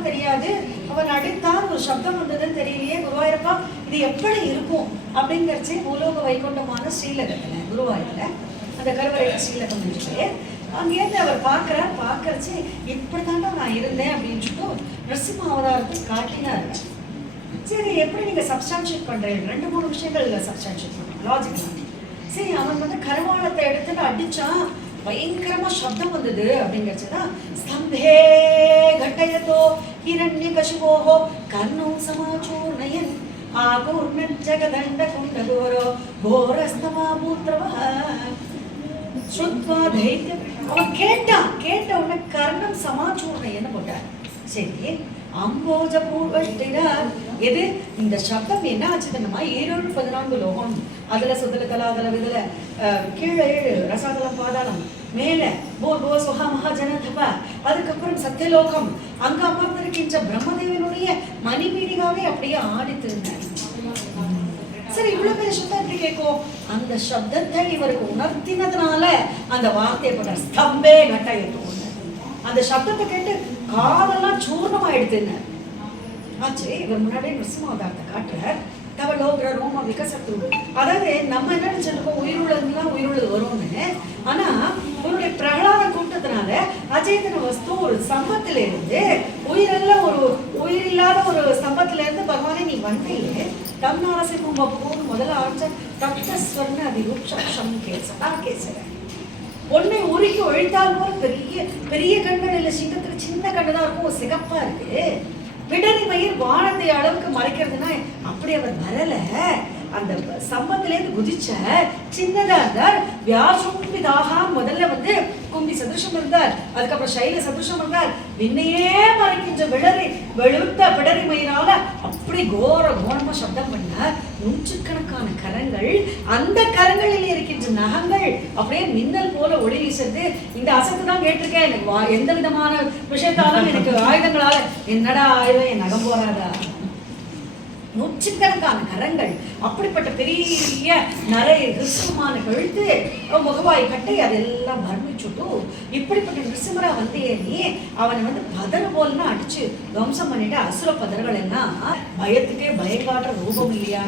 அடைத்தான்னு தெரியாது, அவன் அடித்தான் ஒரு சப்தம் வந்ததுன்னு தெரியலையே, குருவாயூரப்பா இது எப்படி இருக்கும் அப்படிங்கிறச்சு பூலோக வைகுண்டமான ஸ்ரீலகத்துல குருவாயூர்ல அந்த கருவறை ஸ்ரீலகம் இருந்துச்சு. அங்கேருந்து அவர் பார்க்கறச்சு இப்படித்தாண்டா நான் இருந்தேன் அப்படின்னு சொல்லிட்டு நரசிம்ம அவதாரத்தை காட்டினார். சரி, எப்படி நீங்க சப்ஸ்டான்ஷியேட் பண்றீங்க? 2-3 விஷயங்கள் இல்லை சப்ஸ்டான்ஷியேட் பண்ணுறோம் லாஜிக்கல். சரி, அவன் வந்து கருவாளத்தை எடுத்துட்டு அடிச்சான், பயங்கரமா சப்தம் வந்தது அப்படிங்கிறச்சுதான் ஸ்தம்பே கட்டயத்தோ ஹிரண்யகசிபோஹோ கர்ணோ சமாச்சூர்ணயன் ஆகூர்ண ஜகதண்ட குண்டகோரோ கோரஸ்தமா பூத்ரவஹ ஸ்ருத்வா தைத்யம். அவன் கேட்ட உடனே கர்ணம் சமாச்சூர்ணயன்னு போட்டார். சரி, அம்போஜ பூர்வஷ்டிரார் எது இந்த சப்தம் என்ன ஆச்சு தெரியுமா? 7-14 லோகம், அதுல சுதல கலாதல விதல கீழே 7 ரசாதலம் பாதாளம், மேல பூர்வோ சுகா மகாஜனதப, அதுக்கப்புறம் சத்தியலோகம், அங்க அமர்ந்திருக்கின்ற பிரம்மதேவனுடைய மணிபீடிகாவே அப்படியே ஆடித்திருந்தார். சரி, இவ்வளவு பெரிய சப்தம் எப்படி கேட்கும்? அந்த சப்தத்தை இவருக்கு உணர்த்தினதுனால அந்த வார்த்தையை போட்டார், ஸ்தம்பே கட்டயத்தோ. அந்த சப்தத்தை கேட்டு காதெல்லாம் சூர்ணமாயிடுதுன்னு ஆச்சு. இவர் முன்னாடியே நரசிம்மாவதாரத்தை காட்டுறார். தவலோகிர ரோம விகசத்து. அதாவது நம்ம என்ன நினைச்சிருக்கோம், உயிருள்ளதுலாம் உயிருள்ளது வரும்னு. ஆனா இவருடைய பிரகலாத கூட்டத்தினால அச்சேதன வஸ்து ஒரு ஸ்தம்பத்தில இருந்து உயிரெல்லாம் ஒரு உயிரில்லாத ஒரு ஸ்தம்பத்தில இருந்து பகவானே நீ வந்தீங்க தம் நாரசி கும்பப்பூன்னு முதல்ல ஆரம்பிச்ச தப்தஸ்வர்ண அதிரூட்சம் கேசா கேசர ஒன்னை உருக்கி ஒழித்தால் போல பெரிய பெரிய கண்கள் இல்லை, சிங்கத்துக்கு சின்ன கண்ணு தான் இருக்கும், சிகப்பா இருக்கு. பிடரி மயிர் வானத்தை அளவுக்கு மறைக்கிறதுனா அப்படி அவர் வரல. அந்த சம்பத்திலேருந்து குதிச்ச சின்னதா இருந்தார். வியாசும்பிதாக முதல்ல வந்து கும்பி சதுஷம் இருந்தார், அதுக்கப்புறம் சைல சதுஷம் இருந்தார். விண்ணையே மறைக்கின்ற வெளுத்த பிடரி மயிரால அப்படி கோணமா சப்தம் பண்ணார். 100கணக்கான கரங்கள், அந்த கரங்களில் இருக்கின்ற நகங்கள் அப்படியே மின்னல் போல ஒளி வீசுறது. இந்த அசத்து தான் கேட்டிருக்கேன், எனக்கு எந்த விதமான விஷயத்தாலும் எனக்கு ஆயுதங்களால என்னடா ஆயுதம், என் நகம் போறாதா? 100கணக்கான கரங்கள், அப்படிப்பட்ட பெரிய நரை கிருஷ்ணமான கழுத்து, முகவாய் கட்டை, அதெல்லாம் வர்ணிச்சுட்டு இப்படிப்பட்ட நிருசிம்மரா வந்து ஏறி அவனை வந்து பதற போல்னா அடிச்சு துவம்சம் பண்ணிட்டு அசுர பதர்கள் எல்லாம் பயத்துக்கே பயங்காட்டுற ரூபம் இல்லையா?